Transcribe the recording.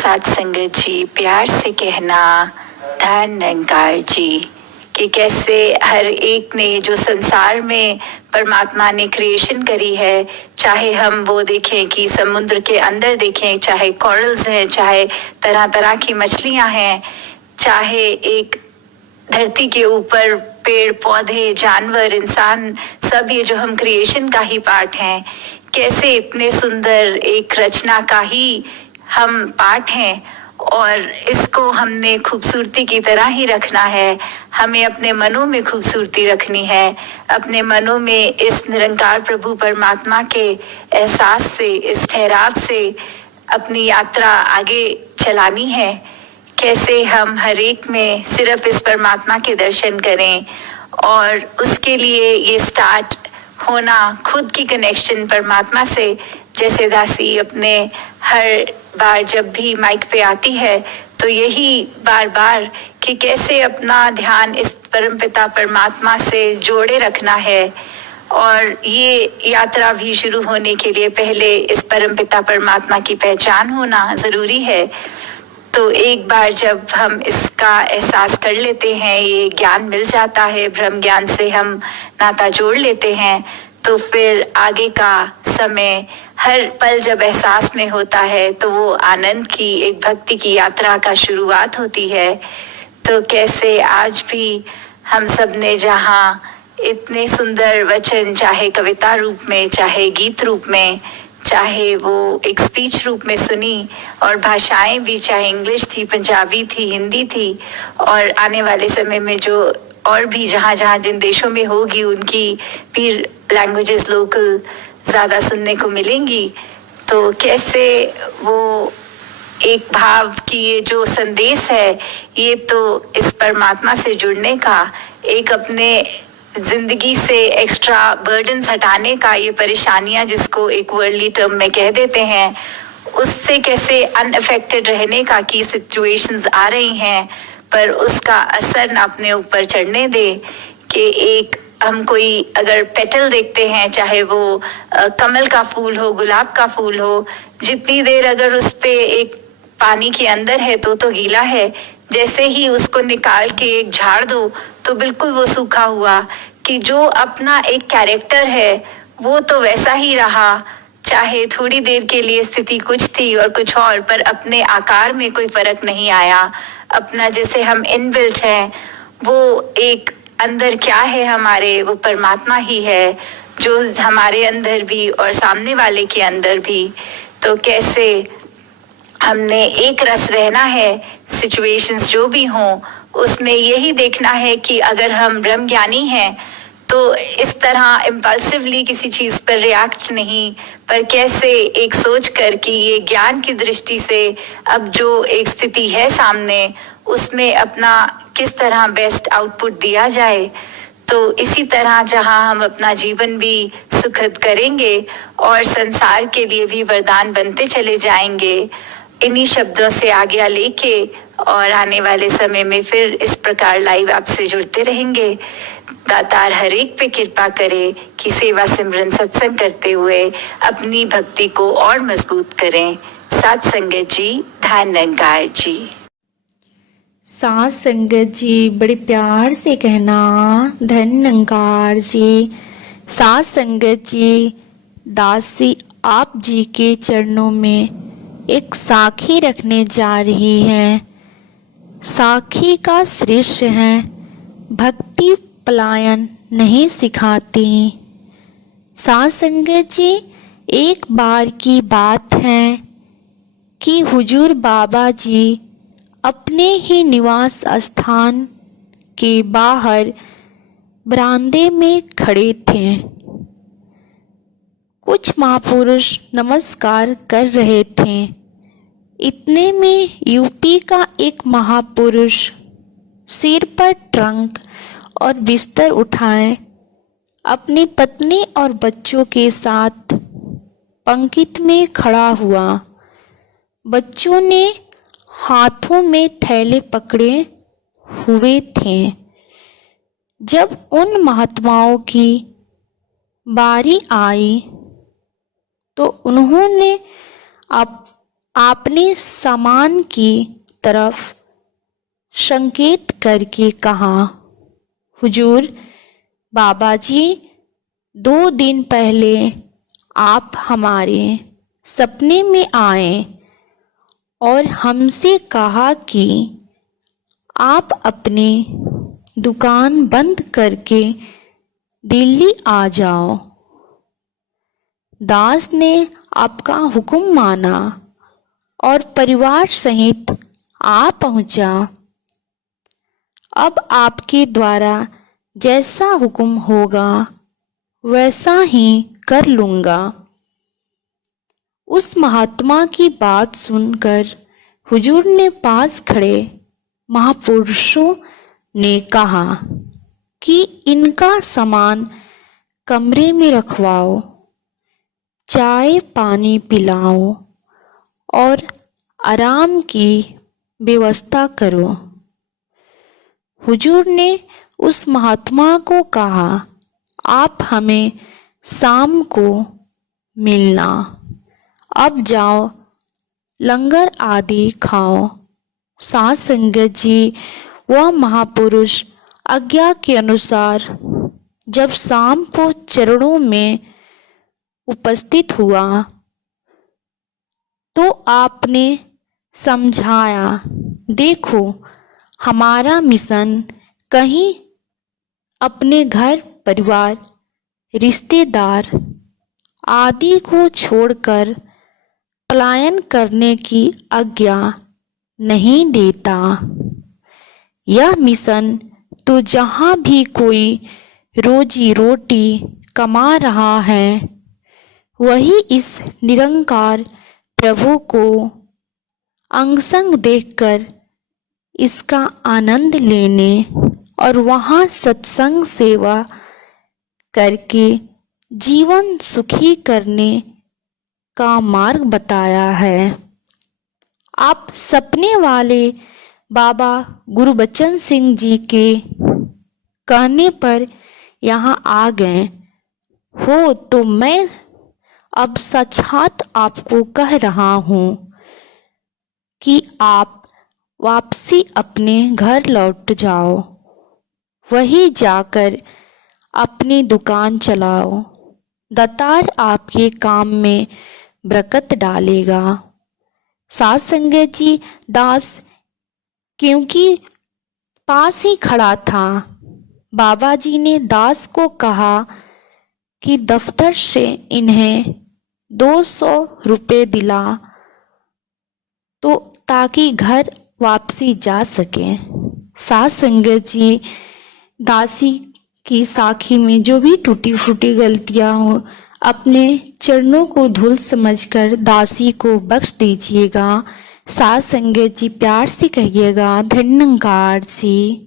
साथ संगत जी प्यार से कहना धन निरंकार जी कि कैसे हर एक ने जो संसार में परमात्मा ने क्रिएशन करी है, चाहे हम वो देखें कि समुद्र के अंदर देखें, चाहे कॉरल्स हैं, चाहे तरह तरह की मछलियां हैं, चाहे एक धरती के ऊपर पेड़ पौधे जानवर इंसान, सब ये जो हम क्रिएशन का ही पार्ट हैं, कैसे इतने सुंदर एक रचना का ही हम पार्ट हैं और इसको हमने खूबसूरती की तरह ही रखना है। हमें अपने मनों में खूबसूरती रखनी है, अपने मनों में इस निरंकार प्रभु परमात्मा के एहसास से, इस ठहराव से अपनी यात्रा आगे चलानी है। कैसे हम हर एक में सिर्फ इस परमात्मा के दर्शन करें और उसके लिए ये स्टार्ट होना खुद की कनेक्शन परमात्मा से। जैसे दासी अपने हर बार जब भी माइक पे आती है तो यही बार बार कि कैसे अपना ध्यान इस परमपिता परमात्मा से जोड़े रखना है और ये यात्रा भी शुरू होने के लिए पहले इस परमपिता परमात्मा की पहचान होना ज़रूरी है। तो एक बार जब हम इसका एहसास कर लेते हैं, ये ज्ञान मिल जाता है, ब्रह्म ज्ञान से हम नाता जोड़ लेते हैं, तो फिर आगे का समय हर पल जब एहसास में होता है तो वो आनंद की एक भक्ति की यात्रा का शुरुआत होती है। तो कैसे आज भी हम सब ने जहाँ इतने सुंदर वचन, चाहे कविता रूप में, चाहे गीत रूप में, चाहे वो एक स्पीच रूप में सुनी, और भाषाएं भी चाहे इंग्लिश थी, पंजाबी थी, हिंदी थी, और आने वाले समय में जो और भी जहाँ जहाँ जिन देशों में होगी उनकी भी लैंग्वेजेस लोकल ज़्यादा सुनने को मिलेंगी। तो कैसे वो एक भाव की ये जो संदेश है, ये तो इस परमात्मा से जुड़ने का, एक अपने जिंदगी से एक्स्ट्रा बर्डन्स हटाने का, ये परेशानियां जिसको एक वर्ल्डली टर्म में कह देते हैं, उससे कैसे अनअफेक्टेड रहने का, कि सिचुएशंस आ रही हैं पर उसका असर ना अपने ऊपर चढ़ने दे। कि एक हम कोई अगर पेटल देखते हैं, चाहे वो कमल का फूल हो, गुलाब का फूल हो, जितनी देर अगर उस पे एक पानी के अंदर है तो गीला है, जैसे ही उसको निकाल के एक झाड़ दो तो बिल्कुल वो सूखा हुआ। कि जो अपना एक कैरेक्टर है वो तो वैसा ही रहा, चाहे थोड़ी देर के लिए स्थिति कुछ थी और कुछ और, पर अपने आकार में कोई फर्क नहीं आया। अपना जैसे हम इनबिल्ट हैं, वो एक अंदर क्या है हमारे, वो परमात्मा ही है जो हमारे अंदर भी और सामने वाले के अंदर भी। तो कैसे हमने एक रस रहना है, सिचुएशंस जो भी हों उसमें यही देखना है कि अगर हम ब्रह्म ज्ञानी हैं तो इस तरह इम्पल्सिवली किसी चीज़ पर रिएक्ट नहीं, पर कैसे एक सोच कर कि ये ज्ञान की दृष्टि से अब जो एक स्थिति है सामने, उसमें अपना किस तरह बेस्ट आउटपुट दिया जाए। तो इसी तरह जहां हम अपना जीवन भी सुखद करेंगे और संसार के लिए भी वरदान बनते चले जाएंगे, इन्हीं शब्दों से आज्ञा लेके और आने वाले समय में फिर इस प्रकार लाइव आपसे जुड़ते रहेंगे। दातार हर एक पे कृपा करे कि सेवा सिमरन सत्संग करते हुए अपनी भक्ति को और मजबूत करें। साथ संगत जी, धन निरंकार जी। साथ संगत जी बड़े प्यार से कहना धन निरंकार जी। साथ संगत जी, दासी आप जी के चरणों में एक साखी रखने जा रही हैं। साखी का शीर्ष है, भक्ति पलायन नहीं सिखाती। साथ संगत जी, एक बार की बात है कि हुजूर बाबा जी अपने ही निवास स्थान के बाहर बरामदे में खड़े थे। कुछ महापुरुष नमस्कार कर रहे थे। इतने में यूपी का एक महापुरुष सिर पर ट्रंक और बिस्तर उठाए अपनी पत्नी और बच्चों के साथ पंक्ति में खड़ा हुआ। बच्चों ने हाथों में थैले पकड़े हुए थे। जब उन महात्माओं की बारी आई तो उन्होंने आपने सामान की तरफ संकेत करके कहा, हुजूर, बाबा जी, 2 दिन पहले आप हमारे सपने में आए और हमसे कहा कि आप अपनी दुकान बंद करके दिल्ली आ जाओ। दास ने आपका हुक्म माना और परिवार सहित आ पहुंचा। अब आपके द्वारा जैसा हुक्म होगा वैसा ही कर लूँगा। उस महात्मा की बात सुनकर हुजूर ने पास खड़े महापुरुषों ने कहा कि इनका सामान कमरे में रखवाओ, चाय पानी पिलाओ और आराम की व्यवस्था करो। हुजूर ने उस महात्मा को कहा, आप हमें शाम को मिलना। अब जाओ, लंगर आदि खाओ। साध संगत जी, वह महापुरुष आज्ञा के अनुसार जब शाम को चरणों में उपस्थित हुआ तो आपने समझाया, देखो, हमारा मिशन कहीं अपने घर परिवार रिश्तेदार आदि को छोड़कर पलायन करने की आज्ञा नहीं देता। यह मिशन तो जहाँ भी कोई रोजी रोटी कमा रहा है वही इस निरंकार प्रभु को अंगसंग देखकर इसका आनंद लेने और वहाँ सत्संग सेवा करके जीवन सुखी करने का मार्ग बताया है। आप सपने वाले बाबा गुरबचन सिंह जी के कहने पर यहाँ आ गए हो तो मैं अब साक्षात आपको कह रहा हूँ कि आप वापसी अपने घर लौट जाओ, वहीं जाकर अपनी दुकान चलाओ। दातार आपके काम में बरकत डालेगा। साध संगत जी, दास क्योंकि पास ही खड़ा था, बाबा जी ने दास को कहा कि दफ्तर से इन्हें 200 रुपये दिला तो ताकि घर वापसी जा सके। साध संगत जी, दासी की साखी में जो भी टूटी फूटी गलतियां हो अपने चरणों को धूल समझकर दासी को बख्श दीजिएगा। साध संगत जी, प्यार से कहिएगा, धन्यवाद जी।